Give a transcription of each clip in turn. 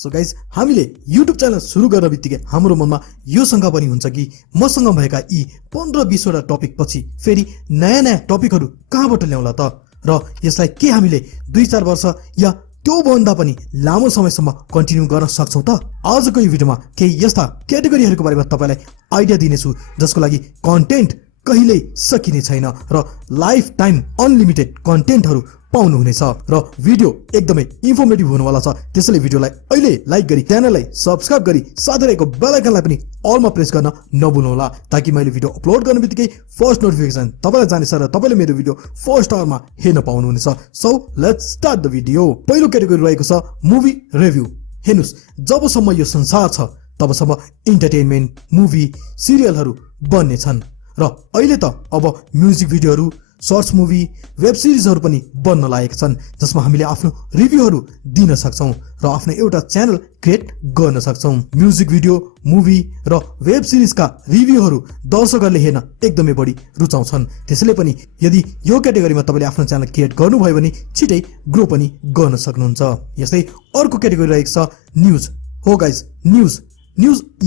So guys हामीले YouTube channel सुरु गर्न बित्तिकै हाम्रो मनमा यो शंका पनि हुन्छ कि मसँग भएका यी 15-20 वटा टपिक पछि फेरि नयाँ टपिकहरू कहाँबाट ल्याउला त र यसलाई के हामीले 2-4 वर्ष या त्यो भन्दा पनि लामो समयसम्म कन्टिन्यू गर्न सक्छौं त। आजको यो भिडियोमा केही यस्ता क्याटेगोरीहरूको बारेमा तपाईलाई आइडिया दिनेछु जसको लागि कन्टेन्ट कहिल्यै सकिने छैन र लाइफ टाइम अनलिमिटेड कन्टेन्टहरू पाउनु हुनेछ र भिडियो एकदमै इन्फर्मेटिभ हुनेवाला छ। त्यसैले भिडियोलाई अहिले लाइक गरी च्यानललाई सब्स्क्राइब गरी साथै रहेको बेल आइकनलाई पनि अलमा प्रेस गर्न नभुल्नुहोला ताकि मैले भिडियो अपलोड गर्ने बित्तिकै फर्स्ट नोटिफिकेसन तपाईलाई जानेछ र तपाईले मेरो भिडियो फर्स्ट आवरमा हेर्न पाउनुहुनेछ। So let's start the video. पहिलो क्याटेगोरी रहेको छ मुभी रिभ्यू। हेर्नुस्, जबसम्म यो संसार छ तबसम्म इन्टरटेनमेन्ट मुभी सिरियलहरू बन्ने छन् र अहिले त अब म्युजिक भिडियोहरू सर्ट्स मुभी वेब सिरिजहरू पनि बन्न लागेका छन् जसमा हामीले आफ्नो रिभ्यूहरू दिन सक्छौं र आफ्नो एउटा च्यानल क्रिएट गर्न सक्छौं। म्युजिक भिडियो मुभी र वेब सिरिजका रिभ्यूहरू दर्शकहरूले हेर्न एकदमै बढी रुचाउँछन्। त्यसैले पनि यदि यो क्याटेगोरीमा तपाईले आफ्नो च्यानल क्रिएट गर्नुभयो भने छिटै ग्रो पनि गर्न सक्नुहुन्छ। यस्तै अर्को क्याटेगोरी रहेको छ न्यूज। हो गाइज, न्यूज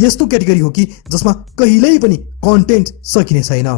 यस्तो क्याटेगोरी हो कि जसमा कहिल्यै पनि कन्टेन्ट सकिने छैन।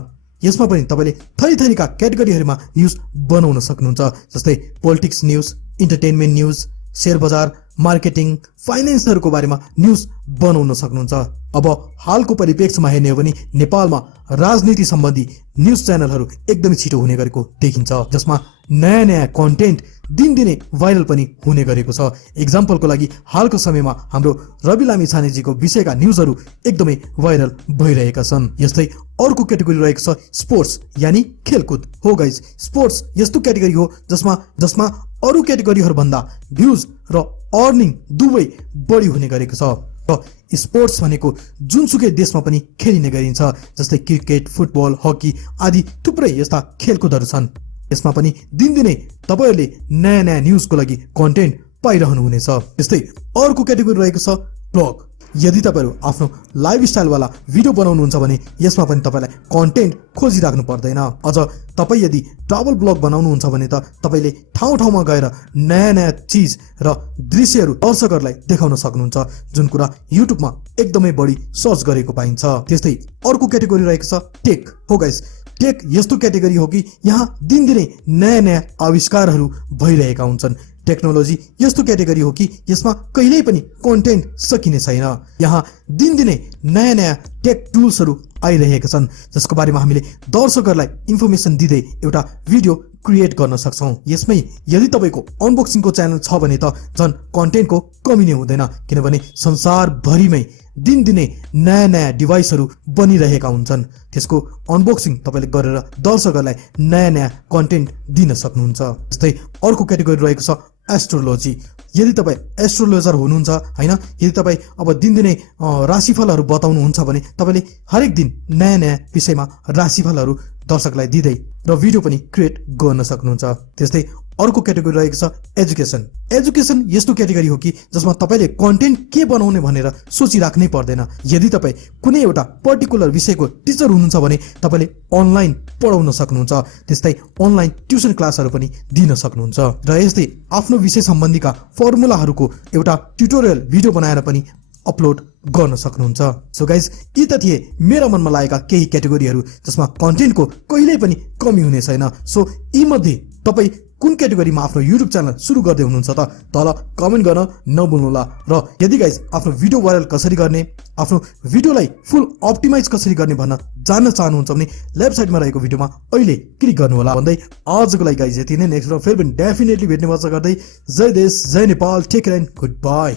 यसमा पनि तपाईले थरीका क्याटेगोरीहरूमा न्यूज बनाउन सक्नुहुन्छ जस्तै politics news, entertainment news, share बजार, मार्केटिङ, फाइनेन्सहरूको बारेमा न्यूज बनाउन सक्नुहुन्छ। अब हालको परिप्रेक्ष्यमा हेर्ने हो भने नेपालमा राजनीति सम्बन्धी न्यूज च्यानलहरू एकदमै छिटो हुने गरेको देखिन्छ जसमा नयाँ कन्टेन्ट दिनदिनै भाइरल पनि हुने गरेको छ। एक्जाम्पलको लागि हालको समयमा हाम्रो रवि लामिछानेजीको विषयका न्यूजहरू एकदमै भाइरल भइरहेका छन्। यस्तै अर्को क्याटेगोरी रहेको छ स्पोर्ट्स यानी खेलकुद। हो गाइज, स्पोर्ट्स यस्तो क्याटेगोरी हो जसमा अरू क्याटेगोरीहरू भन्दा भ्युज र अर्निङ दुवै बढी हुने गरेको छ र स्पोर्ट्स भनेको जुनसुकै देशमा पनि खेलिने गरिन्छ जस्तै क्रिकेट, फुटबल, हकी आदि थुप्रै यस्ता खेलकुदहरू छन्। यसमा पनि दिनदिनै तपाईहरुले नयाँ न्यूजको लागि कन्टेन्ट पाइरहनु हुनेछ। त्यस्तै अर्को क्याटेगोरी रहेको छ ब्लग। यदि तपाईहरु आफ्नो लाइफस्टाइल वाला भिडियो बनाउनुहुन्छ भने यसमा पनि तपाईलाई कन्टेन्ट खोजिराख्नु पर्दैन। अझ तपाई यदि ट्राभल ब्लग बनाउनुहुन्छ भने त तपाईले ठाउँमा गएर नयाँ चीज र दृश्यहरू दर्शकहरूलाई देखाउन सक्नुहुन्छ जुन कुरा युट्युबमा एकदमै बढी सर्च गरेको पाइन्छ। त्यस्तै अर्को क्याटेगोरी रहेको छ टेक। हो गाइस, टेक यस्तो क्याटेगोरी हो कि यहाँ दिनदिनै नयाँ आविष्कारहरू भइरहेका हुन्छन्। टेक्नोलोजी यस्तो क्याटेगोरी हो कि यसमा कहिल्यै पनि कन्टेन्ट सकिने छैन। यहाँ दिनदिनै नयाँ टेक टुल्सहरू आइरहेका छन् जसको बारेमा हामीले दर्शकहरूलाई इन्फर्मेसन दिँदै एउटा भिडियो क्रिएट गर्न सक्छौं। यसमै यदि तपाईको अनबक्सिङको च्यानल छ भने त झन् कन्टेन्टको कमी नै हुँदैन किनभने संसारभरिमै दिनदिनै नयाँ डिभाइसहरू बनिरहेका हुन्छन्। त्यसको अनबक्सिङ तपाईले गरेर दर्शकहरूलाई नयाँ कन्टेन्ट दिन सक्नुहुन्छ। जस्तै अर्को क्याटेगोरी रहेको छ एस्ट्रोलोजी। यदि तपाईँ एस्ट्रोलोजर हुनुहुन्छ हैन, यदि तपाईँ अब दिनदिनै राशिफलहरू बताउनुहुन्छ भने तपाईले हरेक दिन नयाँ विषयमा राशिफलहरू दर्शकलाई दिँदै र भिडियो पनि क्रिएट गर्न सक्नुहुन्छ। त्यस्तै अर्को क्याटेगोरी रहेको छ एजुकेसन। एजुकेसन यस्तो क्याटेगोरी हो कि जसमा तपाईले कन्टेन्ट के बनाउने भनेर सोचिराख्नै पर्दैन। यदि तपाईँ कुनै एउटा पर्टिकुलर विषयको टिचर हुनुहुन्छ भने तपाईले अनलाइन पढाउन सक्नुहुन्छ। त्यस्तै अनलाइन ट्युसन क्लासहरू पनि दिन सक्नुहुन्छ र यस्तै आफ्नो विषय सम्बन्धीका फर्मुलाहरूको एउटा ट्युटोरियल भिडियो बनाएर पनि अपलोड गर्न सक्नुहुन्छ। सो गाइज, यी त थिए मेरा मनमा लागेका केही क्याटेगोरीहरू जसमा कन्टेन्टको कहिल्यै पनि कमी हुने छैन। सो यी मध्ये तपाईँ कुन क्याटेगोरीमा आफ्नो युट्युब च्यानल सुरु गर्दै हुनुहुन्छ त तल कमेन्ट गर्न नभुल्नुहोला। र यदि गाइज आफ्नो भिडियो भाइरल कसरी गर्ने, आफ्नो भिडियोलाई फुल अप्टिमाइज कसरी गर्ने भन्न जान्न चाहनुहुन्छ भने लेफ्ट साइडमा रहेको भिडियोमा अहिले क्लिक गर्नुहोला भन्दै आजको लागि गाइज यति नै। नेक्स्ट फेरि पनि डेफिनेटली भेट्ने वाचा गर्दै जय देश जय Nepal, take care and good by.